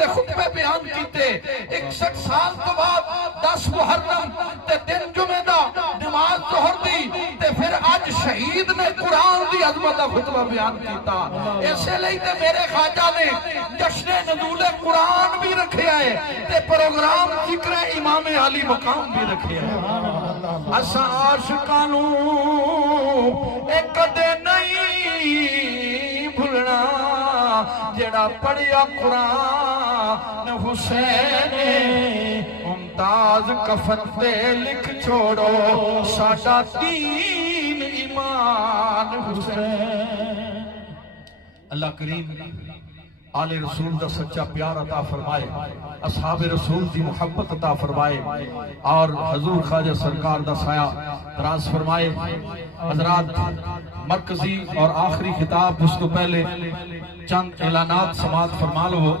دے خطبے بیان کیتے 61 سال تو بعد 10 محرم تے دن جمعہ دا نماز ظہر دی تے پھر آج شہید نے قرآن دی عظمت دا خطبہ بیان کیتا اسے لئے تے میرے خواجہ نے جشن نزول قرآن بھی رکھے آئے تے پروگرام ذکر امام علی مقام بھی رکھے آئے اسا عاشقانو ایک دے نہیں بھولنا جڑا پڑھیا قرآن حسین ممتاز کفن تے لکھ چھوڑو ساڈا دین ایمان حسین اللہ کریم آل رسول دا سچا پیار عطا فرمائے اصحاب رسول دی محبت عطا فرمائے اور حضور خواجہ سرکار دا سایہ دراز فرمائے حضرات مرکزی اور آخری خطاب اس کو پہلے چند اعلانات سماعت فرما لو